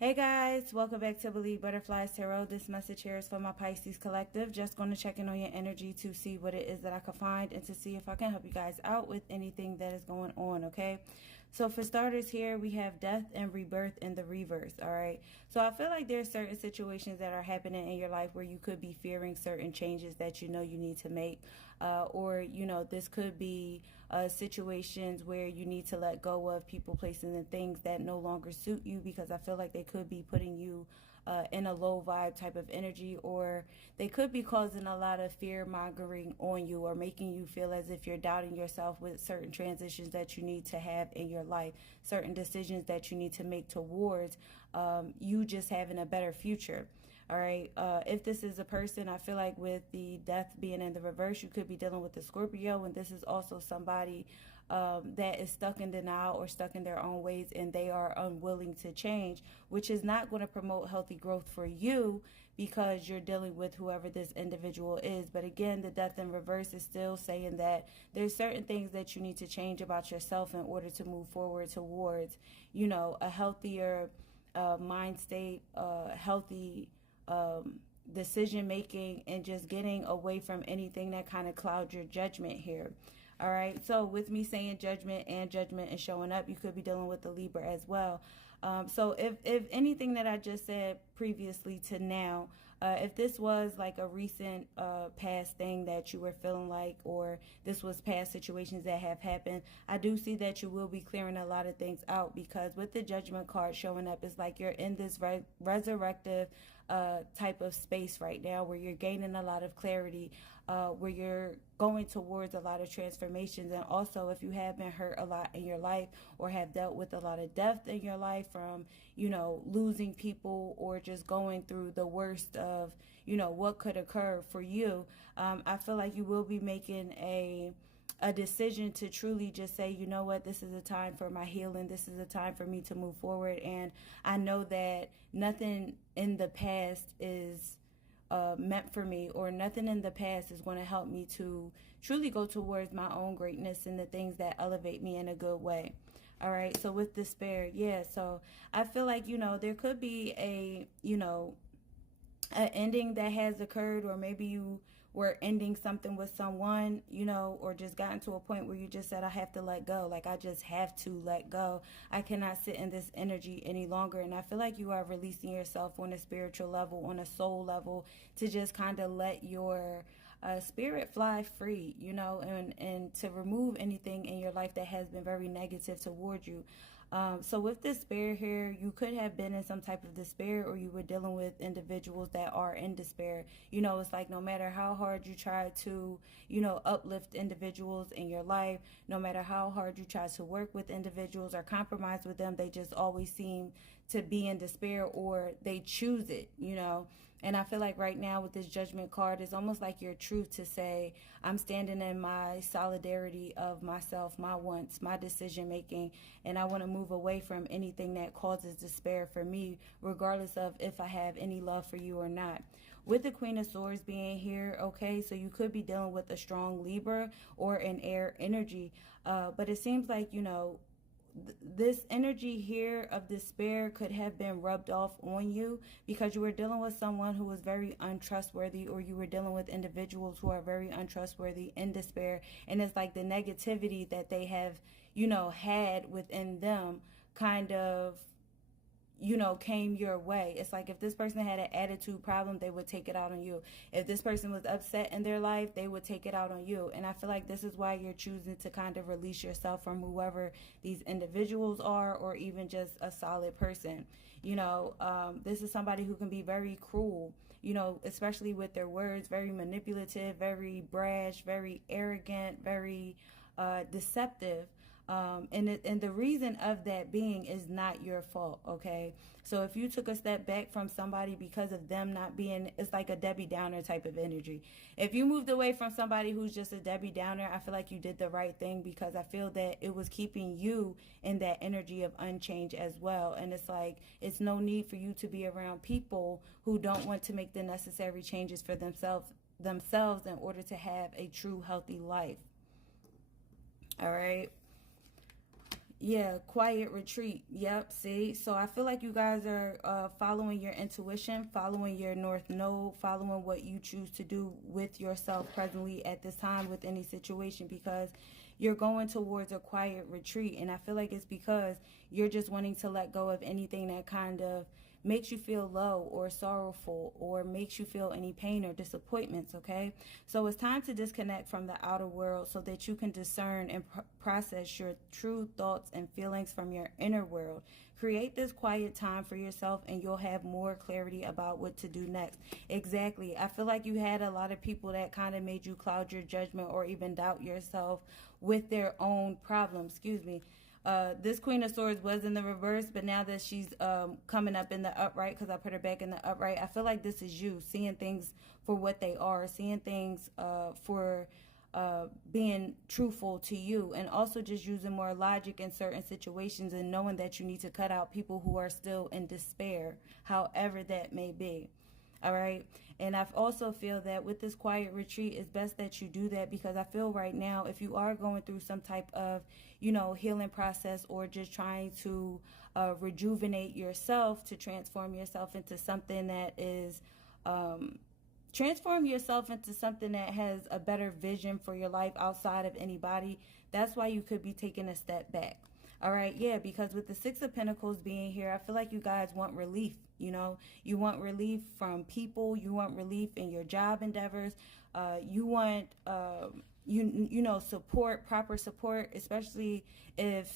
Hey guys, welcome back to Believe Butterflies Tarot. This message here is for my Pisces collective. Just going to check in on your energy to see what it is that I can find and to see if I can help you guys out with anything that is going on, okay? So for starters here, we have death and rebirth in the reverse, all right? So I feel like there's certain situations that are happening in your life where you could be fearing certain changes that you know you need to make. This could be situations where you need to let go of people, places, and things that no longer suit you, because I feel like they could be putting you in a low vibe type of energy, or they could be causing a lot of fear mongering on you or making you feel as if you're doubting yourself with certain transitions that you need to have in your life, certain decisions that you need to make towards you just having a better future. All right. If this is a person, I feel like with the death being in the reverse, you could be dealing with the Scorpio. And this is also somebody that is stuck in denial or stuck in their own ways, and they are unwilling to change, which is not going to promote healthy growth for you because you're dealing with whoever this individual is. But again, the death in reverse is still saying that there's certain things that you need to change about yourself in order to move forward towards, a healthier mind state, healthy decision making, and just getting away from anything that kind of clouds your judgment here. All right, so with me saying judgment and showing up, you could be dealing with the Libra as well. So if anything that I just said previously to now, if this was like a recent past thing that you were feeling like, or this was past situations that have happened, I do see that you will be clearing a lot of things out, because with the Judgment card showing up, it's like you're in this resurrective type of space right now where you're gaining a lot of clarity, where you're going towards a lot of transformations. And also, if you have been hurt a lot in your life or have dealt with a lot of death in your life from, losing people, or just going through the worst of, what could occur for you, I feel like you will be making a decision to truly just say, you know what, this is a time for my healing. This is a time for me to move forward. And I know that nothing in the past is meant for me, or nothing in the past is going to help me to truly go towards my own greatness and the things that elevate me in a good way. All right. So with despair, yeah. So I feel like, there could be an ending that has occurred, or maybe you were ending something with someone, or just gotten to a point where you just said, I have to let go. Like, I just have to let go. I cannot sit in this energy any longer. And I feel like you are releasing yourself on a spiritual level, on a soul level, to just kind of let your spirit fly free, and to remove anything in your life that has been very negative towards you. So with despair here, you could have been in some type of despair, or you were dealing with individuals that are in despair. It's like no matter how hard you try to, uplift individuals in your life, no matter how hard you try to work with individuals or compromise with them, they just always seem to be in despair, or they choose it, And I feel like right now with this Judgment card, it's almost like your truth to say, I'm standing in my solidarity of myself, my wants, my decision making, and I want to move away from anything that causes despair for me, regardless of if I have any love for you or not. With the Queen of Swords being here, okay, so you could be dealing with a strong Libra or an air energy, but it seems like, this energy here of despair could have been rubbed off on you because you were dealing with someone who was very untrustworthy, or you were dealing with individuals who are very untrustworthy in despair. And it's like the negativity that they have, had within them kind of, came your way. It's like if this person had an attitude problem, they would take it out on you. If this person was upset in their life, they would take it out on you. And I feel like this is why you're choosing to kind of release yourself from whoever these individuals are, or even just a solid person. This is somebody who can be very cruel, especially with their words, very manipulative, very brash, very arrogant, very deceptive. And the reason of that being is not your fault, okay? So if you took a step back from somebody because of them not being, it's like a Debbie Downer type of energy. If you moved away from somebody who's just a Debbie Downer, I feel like you did the right thing, because I feel that it was keeping you in that energy of unchange as well. And it's like, it's no need for you to be around people who don't want to make the necessary changes for themselves in order to have a true healthy life. All right. Yeah, quiet retreat. Yep, see? So I feel like you guys are following your intuition, following your north node, following what you choose to do with yourself presently at this time with any situation, because you're going towards a quiet retreat. And I feel like it's because you're just wanting to let go of anything that kind of makes you feel low or sorrowful or makes you feel any pain or disappointments, okay? So it's time to disconnect from the outer world so that you can discern and process your true thoughts and feelings from your inner world. Create this quiet time for yourself and you'll have more clarity about what to do next. Exactly. I feel like you had a lot of people that kind of made you cloud your judgment or even doubt yourself with their own problems. Excuse me. This Queen of Swords was in the reverse, but now that she's coming up in the upright, because I put her back in the upright, I feel like this is you seeing things for what they are, seeing things for being truthful to you, and also just using more logic in certain situations and knowing that you need to cut out people who are still in despair, however that may be. All right. And I also feel that with this quiet retreat, it's best that you do that, because I feel right now, if you are going through some type of, healing process or just trying to rejuvenate yourself to transform yourself into something that is, transform yourself into something that has a better vision for your life outside of anybody, that's why you could be taking a step back. All right, yeah, because with the Six of Pentacles being here, I feel like you guys want relief. You want relief from people. You want relief in your job endeavors. You want, support, proper support, especially if,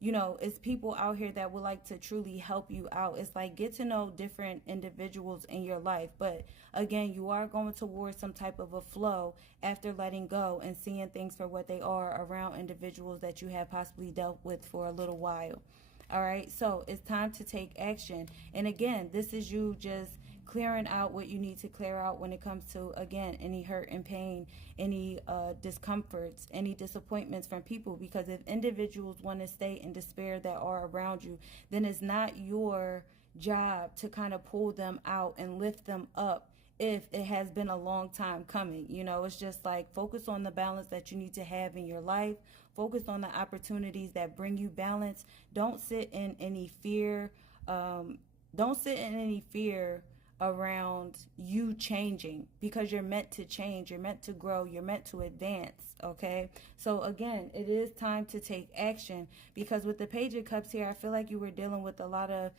it's people out here that would like to truly help you out. It's like, get to know different individuals in your life. But again, you are going towards some type of a flow after letting go and seeing things for what they are around individuals that you have possibly dealt with for a little while. All right, so it's time to take action. And again, this is you just clearing out what you need to clear out when it comes to, again, any hurt and pain, any discomforts, any disappointments from people. Because if individuals want to stay in despair that are around you, then it's not your job to kind of pull them out and lift them up if it has been a long time coming. It's just like, focus on the balance that you need to have in your life. Focus on the opportunities that bring you balance. Don't sit in any fear. Don't sit in any fear around you changing, because you're meant to change, you're meant to grow, you're meant to advance. Okay, so again, it is time to take action, because with the Page of Cups here, I feel like you were dealing with a lot of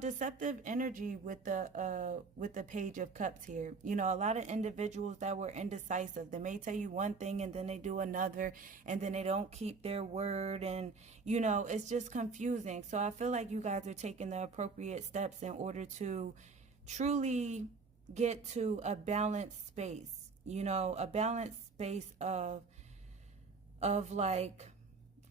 deceptive energy with the Page of Cups here. A lot of individuals that were indecisive. They may tell you one thing and then they do another, and then they don't keep their word, and it's just confusing. So I feel like you guys are taking the appropriate steps in order to truly get to a balanced space, a balanced space of like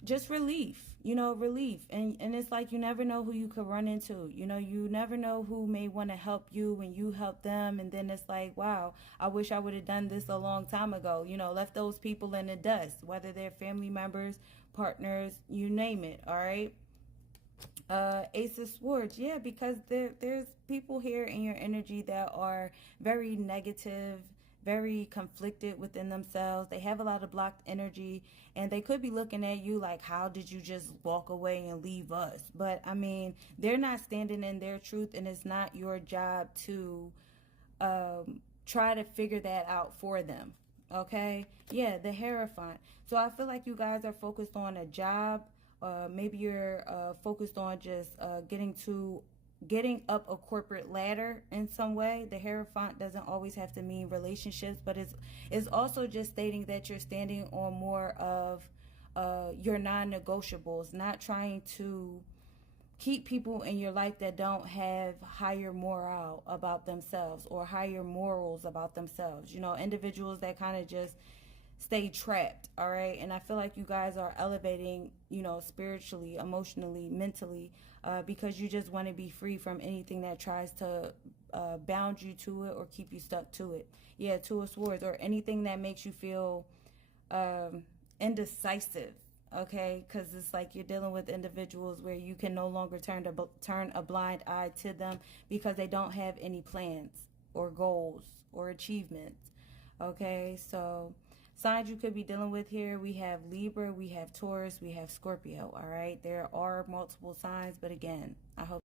just relief, relief. And it's like, you never know who you could run into. You never know who may want to help you when you help them. And then it's like, wow, I wish I would have done this a long time ago, left those people in the dust, whether they're family members, partners, you name it. All right. Ace of Swords, yeah, because there's people here in your energy that are very negative, very conflicted within themselves. They have a lot of blocked energy, and they could be looking at you like, how did you just walk away and leave us? But I mean, they're not standing in their truth, and it's not your job to try to figure that out for them. Okay, yeah, the Hierophant. So I feel like you guys are focused on a job. Maybe you're focused on just getting up a corporate ladder in some way. The Hierophant doesn't always have to mean relationships, but it's also just stating that you're standing on more of your non-negotiables, not trying to keep people in your life that don't have higher morale about themselves or higher morals about themselves. Individuals that kind of just stay trapped. All right. And I feel like you guys are elevating, spiritually, emotionally, mentally, because you just want to be free from anything that tries to bound you to it or keep you stuck to it. Yeah, Two of Swords, or anything that makes you feel indecisive. Okay, because it's like you're dealing with individuals where you can no longer turn a blind eye to them because they don't have any plans or goals or achievements. Okay, so Signs you could be dealing with here, we have Libra, we have Taurus, we have Scorpio, all right? There are multiple signs, but again, I hope